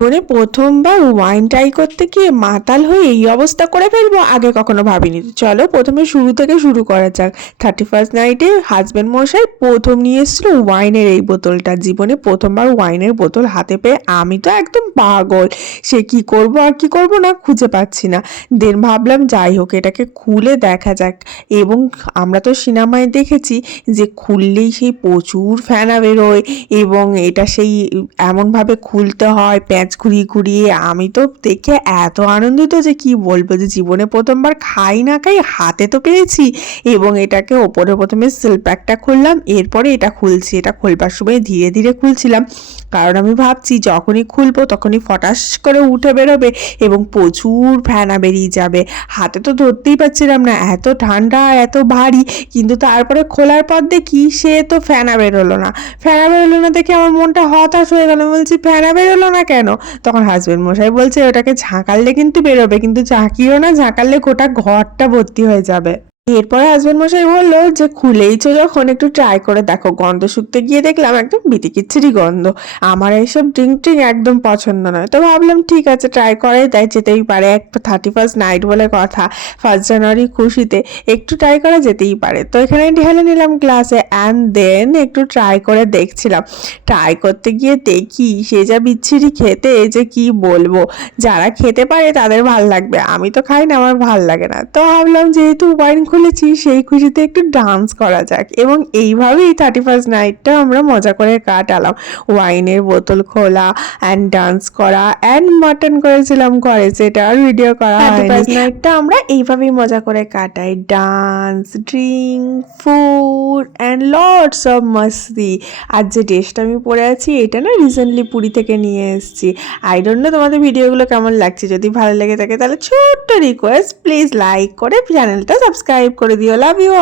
জীবনে প্রথমবার wine try করতে গিয়ে মাতাল হয়ে এই অবস্থা করে ফেলব, আগে কখনো ভাবিনি। চলো প্রথমে শুরু থেকে শুরু করা যাক। থার্টি ফার্স্ট নাইটে হাজব্যান্ড মশাই প্রথম নিয়ে এসেছিল ওয়াইনের এই বোতলটা। জীবনে প্রথমবার ওয়াইনের বোতল হাতে পেয়ে আমি তো একদম পাগল। সে কি করব আর কি করব না খুঁজে পাচ্ছি না। দেন ভাবলাম যাই হোক, এটাকে খুলে দেখা যাক। এবং আমরা তো সিনেমায় দেখেছি যে খুললেই সেই প্রচুর ফেনা বেরোয় এবং এটা সেই এমনভাবে খুলতে হয় প্যাঁচ ঘুরিয়ে ঘুরিয়ে আমি তো দেখে এত আনন্দিত যে কি বলব যে জীবনে প্রথমবার খাই না খাই, হাতে তো পেয়েছি এবং এটাকে ওপরে প্রথমে সিল প্যাকটা খুললাম, এরপরে এটা খুলছি, এটা খুলবার সময় ধীরে ধীরে খুলছিলাম। কারণ আমি ভাবছি যখনই খুলবো তখনই ফটাস করে উঠে বেরোবে এবং প্রচুর ফ্যানা বেরিয়ে যাবে। হাতে তো ধরতেই পারছিলাম না, এত ঠান্ডা, এত ভারী, কিন্তু তারপরে খোলার পর দেখি সে তো ফ্যানা বেরোলো না। ফেনা বেরোলো না দেখে আমার মনটা হতাশ হয়ে গেল বলছি ফ্যানা বেরোলো না কেন? তখন হাজবেন্ড মশাই বলছে, ওটাকে ঝাঁকালে কিন্তু বেরোবে, কিন্তু ঝাঁকিও না ঝাঁকালে গোটা ঘরটা ভর্তি হয়ে যাবে। এরপরে হাজবেন্ড মশাই বলল যে খুলেইছো যখন, একটু ট্রাই করে দেখো। গন্ধ শুকতে গিয়ে দেখলাম একদম বিতিকিচ্ছিরি গন্ধ। আমার এইসব ড্রিঙ্ক ট্রিঙ্ক একদম পছন্দ নয়। তো ভাবলাম, ঠিক আছে ট্রাই করে তাই যেতেই পারে এক থার্টি ফার্স্ট নাইট বলে কথা ফার্স্ট জানুয়ারি খুশিতে। একটু ট্রাই করা যেতেই পারে। তো এখানে ঢেলে নিলাম গ্লাসে অ্যান্ড দেন একটু ট্রাই করে দেখছিলাম। ট্রাই করতে গিয়ে দেখি, সে যা বিচ্ছিরি খেতে যে কি বলব? যারা খেতে পারে তাদের ভালো লাগবে। আমি তো খাই না, আমার ভালো লাগে না। তো ভাবলাম, যেহেতু ওয়াইন খুলেছি সেই খুশিতে একটু ডান্স করা যাক। এবং এইভাবেই থার্টি ফার্স্ট নাইটটা আমরা মজা করে কাটালাম। ওয়াইনের বোতল খোলা অ্যান্ড ডান্স করা অ্যান্ড মাটন করেছিলাম ঘরে সেটা আর ভিডিও করা হয়নি। নাইটটা আমরা এইভাবেই মজা করে কাটাই। Dance drink food and lots of মাস্তি আর যে ড্রেসটা আমি পরে আছি এটা না রিসেন্টলি পুরী থেকে নিয়ে এসেছি। আই ডোন্ট নো তোমাদের ভিডিওগুলো কেমন লাগছে। যদি ভালো লেগে থাকে তাহলে ছোট্ট রিকোয়েস্ট প্লিজ লাইক করে চ্যানেলটা সাবস্ক্রাইব করে দিও লাভ ইউ